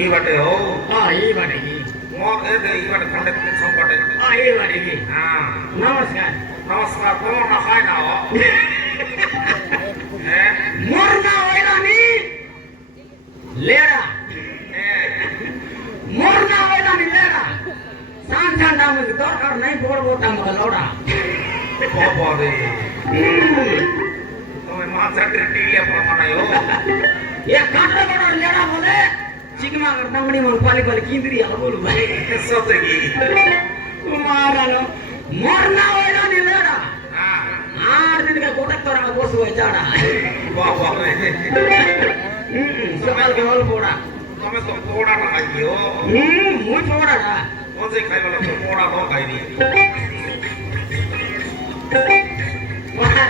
ಈ ಬಟ್ಟೆ ಹೋ ಈ ಬಾಟಿಗೆ ಈ ಬಟ್ಟೆ ಖಂಡೆ ಸಂಪಟ್ಟೆ ಈ ಬಾಟಿಗೆ ನಮಸ್ಕಾರ नमस्कार कौन रखा है ना हो मरना होएगा नहीं लेरा मरना होएगा नहीं लेरा सांस सांस नाम के दौर कर नहीं बोल बोलता मगर लौड़ा बाबा रे तुम्हें मां चट्टी टीलिया प्रमाण हो ये काटले बड़ा लेरा बोले चिकना कर तंगड़ी में पाली पाली किंदरी आ बोल भाई सतगी तुम्हारा लो मरना होएगा नहीं लेरा आठ दिन का कोटक तो रहा बोस हुए जाड़ा बाबा रे सवाल के हॉल बोड़ा तुम्हें तो कोड़ा ना खाई हो मुझ बोड़ा ना कौन से खाई वाला तो कोड़ा नो खाई दी वहां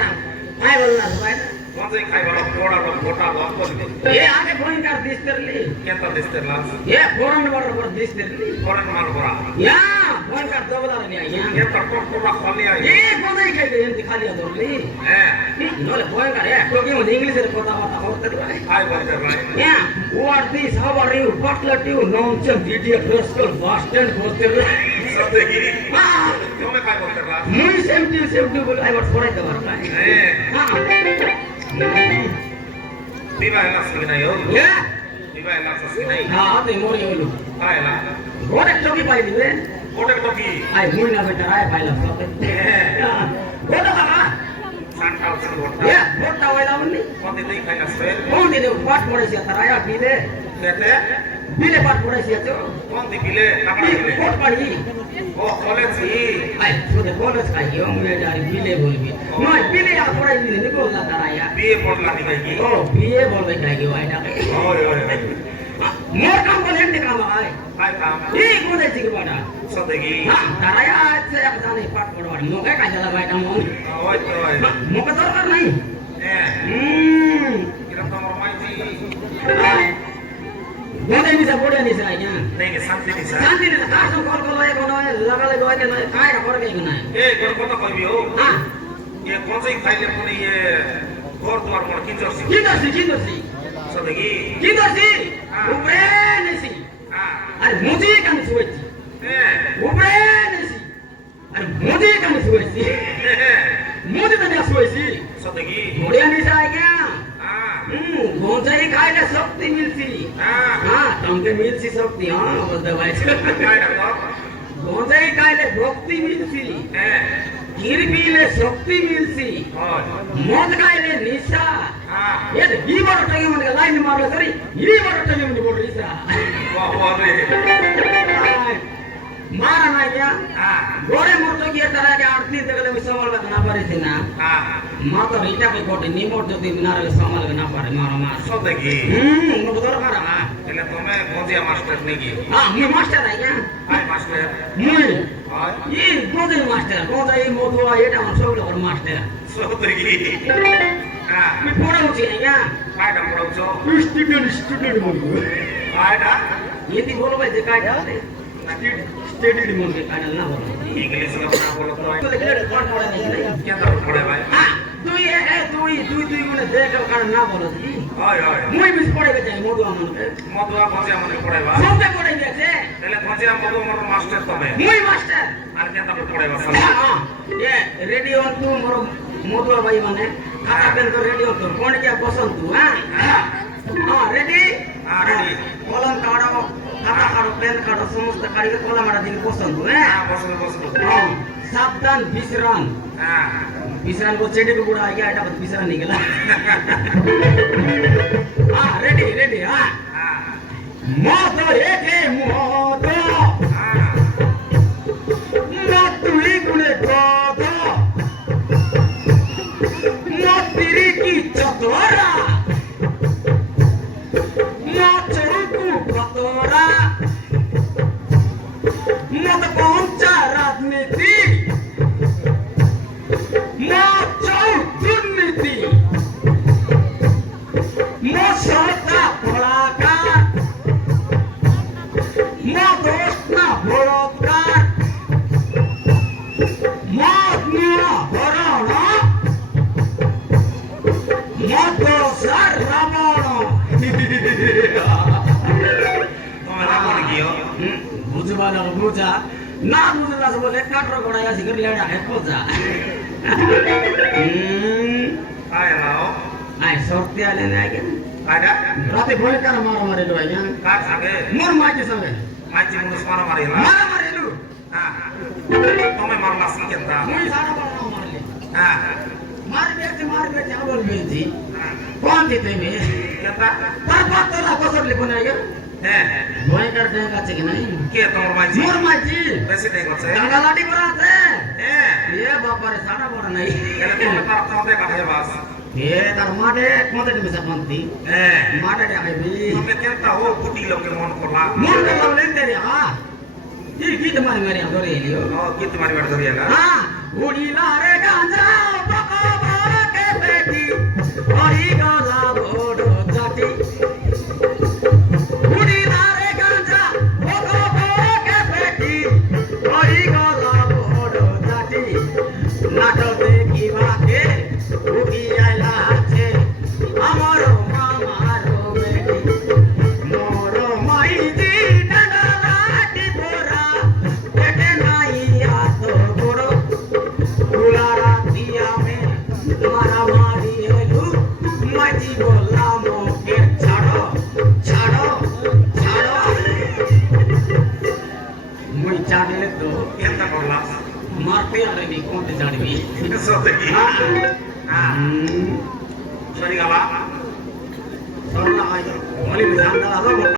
भाई बोलना भाई कौन से खाई वाला कोड़ा नो कोटा नो बोल दे ये आगे फोन कर दिस कर ली क्या तो दिसते लास ये फोन नंबर पर दिस कर ली कोड़ा मार बोरा या फोन कर दबला नहीं आई ये तो कोड़ा खाली आई ये फोन नहीं खाई दे दिखा लिया दो ली नोले फोन कर ये क्योंकि मुझे इंग्लिश में पता मत होता है आई बोलते भाई या what this how are you butler you nonsense idiot rascal bastard बोलते सतगी तुम्हें काय बोलते लास मुझे सेमटी बोल आई वाट फोड़ा दबा है हां Viva el asesinato yo. Ya. Viva el asesinato. हाँ तो मोरी बोलो। काय ला? गोटे टोकी पाई दिले। गोटे टोकी. आई मुई ना बेटा आए पाई ला सब। गोटे बाबा। सांठाल से गोटा. ये गोटा वाला बन्नी। कौन दे खाई ना से? कौन दे पाट पड़े से तराया पीले। कहते? पीले पाट पड़े से तो। कौन दे पीले? कपड़ा पीले. कोट पड़ी। ओ कॉलेज ही. आई तो दे कॉलेज का ये मुझे जारी पीले बोल भी। मैं पीले आ पड़े भी निकल ना तराया। बीए पढ़ला नहीं गई. ओ बीए बोल भी खाई वाई ना। ओए मोर काम को लेने काम आए काय काम ये कोने चिक बड़ा सतगी हां तराया से एक जाने पाट पड़वा मोके का जला बैठा मोन ओए मोके तो कर नहीं किरण तो मरमाई थी बोले नहीं से बोले नहीं से आया नहीं के शांति नहीं का सो कॉल कॉल है कोनो लगा ले गोए के काय कर के ना ए कोन को तो कहबी हो हां ये कौन से खाइले पुनी ये घर द्वार मोर किंजरसी सतगी किंजरसी ऊपरे नहीं सी हां अरे मुझे कान सुवची ऊपरे नहीं सी আরে মোদি কানে শুয়েছি মোদি তো যা শুয়েছি সত্যি কি বড়িয়া নিশা আজ্ঞা হ্যাঁ গোঁজাই খাইলে শক্তি মিলছি হ্যাঁ হ্যাঁ তোমাকে মিলছি শক্তি হ্যাঁ বলতে পারছি কাইটা কর গোঁজাই খাইলে ভক্তি মিলছি হ্যাঁ ক্ষীর পিলে শক্তি মিলছি হয় মদ খাইলে নিশা হ্যাঁ ಏನ್ ಈ ಬರೋಟಾಗಿ ಮನೆಗೆ ಲೈನ್ ಮಾಡಲ ಸರಿ ಈ ಬರೋಟಾಗಿ ಮನೆ ಕೊಡ್ರಿ ಸಾ ವಾಹ್ ವಾಹ್ रे ಮಾರನಾಗ್ಯ ಹಾ ಗೋಡೆ ಮುಟ್ಟೋಗಿ ತರಾಗೆ ಆಡ್ತಿ ತೆಗೆದ ವಿಸಮಲ್ಬೇಕು ನಾ ಬರೀತೀನ ಹಾ ಮಾತ ರೀಟಾಗೆ ಕೊಟ್ಟು ನೀ ಜೊತೆ ನಾರಗೆ ಸಮಾಲಗೆ ನಾ ಪಾರೆ ಮಾರ ಮಾರ সত্যি কি ಮುಗಿದೋರ ಮಾರ એટલે તમે ગોંધિયા માસ્ટર નહીં ગઈ ಹಾ ಮಿ ಮಾಸ್ಟರ್ ಆಗ್ಯ હાય માસ્ટર ಮುಯ್ হয় ಈ ಗೋದೆ ಮಾಸ್ಟರ್ ಗೋದ ಈ ಮೋದುವ ಏಟ ಅವನು ಸೋಗ್ಲವರ ಮಾಸ್ಟರ್ সত্যি কি হ্যাঁ ಮಿ ಪೋಡ ಉಚ್ಚಿ ಆಗ್ಯ કાયટા પડાવજો ಸ್ಟೂಡೆಂಟ್ ಮುಗಿ કાયટા हिंदी बोलो भाई जे काय करते स्टेडी मन के काढल ना बोलो इंग्लिश में अपना बोलो तो तो लेकिन कोण पडे नाही क्या दारू पड़े भाई हां तू गुणे देख काढ ना बोलो जी হয় হয় मुई बिस पडे के जाई मोदुआ मन के মধুয়া গঞ্জিয়া মনে পড়ে বা सोते पडे के से એટલે ગঞ্জিয়া મધુ મોર માસ્ટર તમે मुई मास्टर আর क्या दारू पड़े बा हां ये रेडियो तू मोर मोदुआ भाई माने खाता पेन तो रेडियो तो कोण क्या पसंद तू हां हां रेडी हां रेडी কলম কাড়ো খাতা কাড়ো পেন কাড়ো সমস্ত কাড়িকে কলম আড়া দিকে পছন্দ হ্যাঁ হ্যাঁ বসো বসো সাবধান বিশ্রাম হ্যাঁ विश्राम को चेडी को बुढ़ा आ गया एटा विश्राम निकला हां रेडी रेडी हां हां मोतो एके मोतो हां मोतुई गुणे गोदो मोतिरी की चतोरा मोचरुकु कतोरा मत पहुंचा राजनीति दुर्नीति मोसरता बलात्कार दोषना बलात्कार हरण मदोसर रावण तुम्हें रावण कियो बुझवा ना बुझा ना बुझला सब बोले काटरो गोड़ा या सिकर लेडा है पोजा हाय लाओ आय सोर्ती आले ना के कायटा राते भयंकर मार मारेलो आया काट संगे मोर माके संगे माची मुनुस मारा मारिला मार मारेलो हां तुम्हें मारला सी केंता मुई सारा बड़ा मारले हां मार बेचे आवल बेची हां कौन देते में केंता पर बात तो ला कसरले बनाया হ্যাঁ भयंकर डेंग আছে কি নাই কে তোমার মাঝি মোর মাঝি বেশি দেখ আছে ডাঙ্গা লাটি করা আছে হ্যাঁ এ বাবারে সারা বড় নাই এলে তুমি তার তোমাদের কাছে বাস এ তার মাঠে কোনতে মিশা পান্তি হ্যাঁ মাঠে দেখাইবি তুমি কেনতা ও কুটি লোকে মন করলা মন করলাম লেন দেরি হা কি তোমার মারি ধরে এলিও ও কি তোমার বাড়ি ধরিয়ালা হ্যাঁ উড়িলা রে গাঞ্জা বকা বকে বেটি ওই গলা বড় জাতি উড়িলা রে গাঞ্জা বকা বকে বেটি ওই গলা বড় জাতি নাটক দেখিবাকে উকি আইলা আছে আমার মামার বেটি মোর মাইজি ডাঙ্গালাটি পোরা পেটে নাই আত বড় ফুলারা দিয়া মে মারা মারি এলু মাইজি বললাম ওকে ছাড়ো ছাড়ো ছাড়ো মুই ছাড়লে তো কেনতা করলা মারতে আরে নি কোনতে ছাড়বি সত্যি কি হ্যাঁ সরি গালা সরলা হয় বলি বিধান দাদা